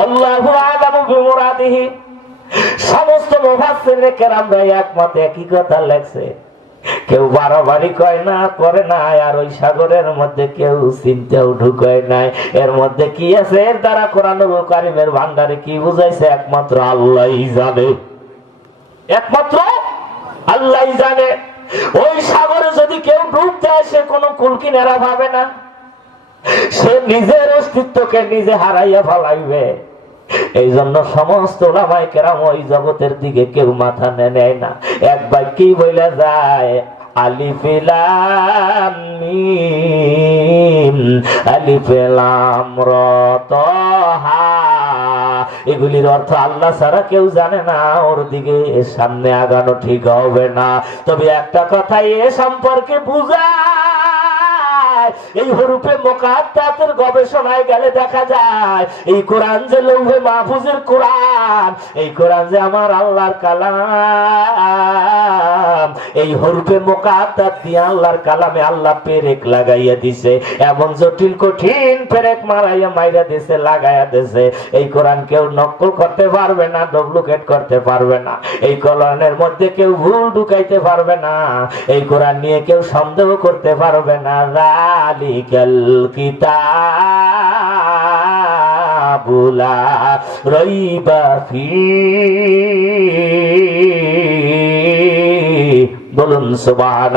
আল্লাহু আলামু বিমুরাদিহি। সমস্ত মুফাসসিরে কেরাম ভাই একমত, একই কথা লেখছে। কেউ বাড়াবাড়ি কয় না, করে না, আর ওই সাগরের মধ্যে কেউ চিন্তাও ঢুকায় নাই এর মধ্যে কি আছে? এর দ্বারা কোরআনুল কারিমের ভান্ডারে কি বুঝাইছে? একমাত্র আল্লাহই জানে। একমাত্র আল্লাহই জানে। ওই সাগরে যদি কেউ ডুবতে আসে কোনো কুলকিনেরা ভাবে না। সে নিজের অস্তিত্বকে নিজে হারাইয়া ফেলাইবে। এই জন্য সমস্ত কেরাম ওই জগতের দিকে কেউ মাথা নেয় না। এক বাক্যই বইলা যায়? এগুলির অর্থ আল্লাহ ছাড়া কেউ জানে না, ওর দিকে সামনে আগানো ঠিক হবে না। তবে একটা কথা এ সম্পর্কে বুঝায় এই হরুপে মোকাত্তাতের গবেষণায় গেলে দেখা যায়, এই কোরআন যে লৌহে মাহফুজের কোরআন, এই কোরআন যে আমার আল্লাহর কালাম, এই হরুপে মোকাত্তাত দিয়ে আল্লাহর কালামে আল্লাহ পেরেক লাগাইয়া দিছে, এমন জটিল, কঠিন পেরেক মারাইয়া মাইরা দিছে, লাগাইয়া দিছে, এই কোরআন কেউ নকল করতে পারবে না, ডুপ্লিকেট করতে পারবে না, এই কোরআনের মধ্যে কেউ ভুল ঢুকাইতে পারবে না, এই কোরআন নিয়ে কেউ সন্দেহ করতে পারবে না জালিকাল কিতাবুলা রইবা ফি। বলুন সুবহান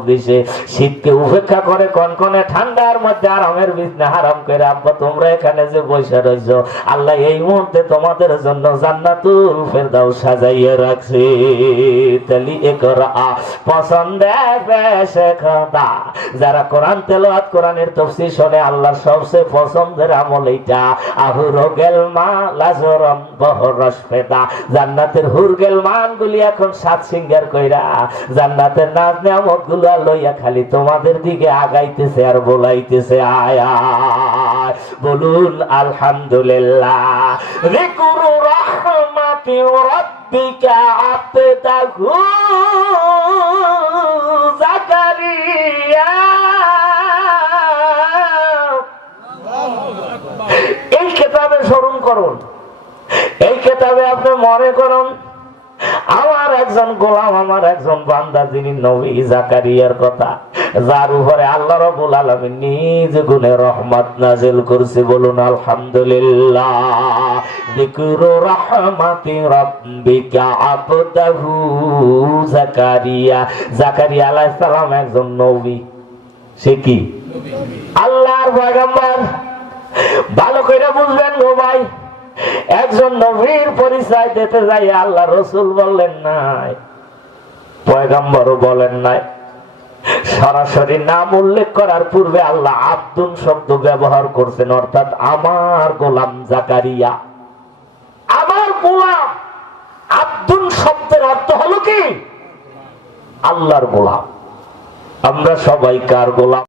মজলিসে শীতকে উপেক্ষা করে কনকনে ঠান্ডার মধ্যে আরামের বিছনা হারাম করে আব্বা, তোমরা এখানে যে বসে রইছো, আল্লাহ এই মুহূর্তে তোমাদের জন্য জান্নাতুল ফেরদাউস সাজাইয়ে রাখছে। তালি একরা পছন্দে যারা কোরআন কোরআনের সবচেয়ে পছন্দের আমল এইটা। আহুর গেলমা লাজরম বহরস ফেদা। জান্নাতের হুরগেল মানগুলি এখন সাত সিঙ্গার কইরা, জান্নাতের নাচ নিয়ামতগুলা রোজা লইয়া খালি তোমাদের দিকে আগাইতেছে আর বলাইতেছে। আয়া বলুন, আলহামদুলিল্লাহ। জাকারিয়া। এই খেতাবে স্মরণ করুন। এই খেতাবে আপনি মনে করুন আমার একজন গোলাম আমার একজন বান্দা যিনি নবী জাকারিয়ার কথা। যার উপরে আল্লাহ রাব্বুল আলামিন নিজ গুণে রহমত নাজিল করছে। বলুন আলহামদুলিল্লাহ। যিকরু রাহমাতি রাব্বিকা আবদাহু জাকারিয়া। জাকারিয়া আলাইহিস সালাম একজন নবী। সে কি? আল্লাহর পয়গম্বর। ভালো করে বুঝবেন গো ভাই। একজন নবীর পরিচয় দিতে যাই, আল্লাহ রসুল বললেন নাই, পয়গম্বরও বলেন নাই। সরাসরি নাম উল্লেখ করার পূর্বে আল্লাহ আব্দুল শব্দ ব্যবহার করছেন, অর্থাৎ আমার গোলাম জাকারিয়া। আমার গোলাম আব্দুল শব্দের অর্থ হলো কি? আল্লাহর গোলাম। আমরা সবাই কার গোলাম?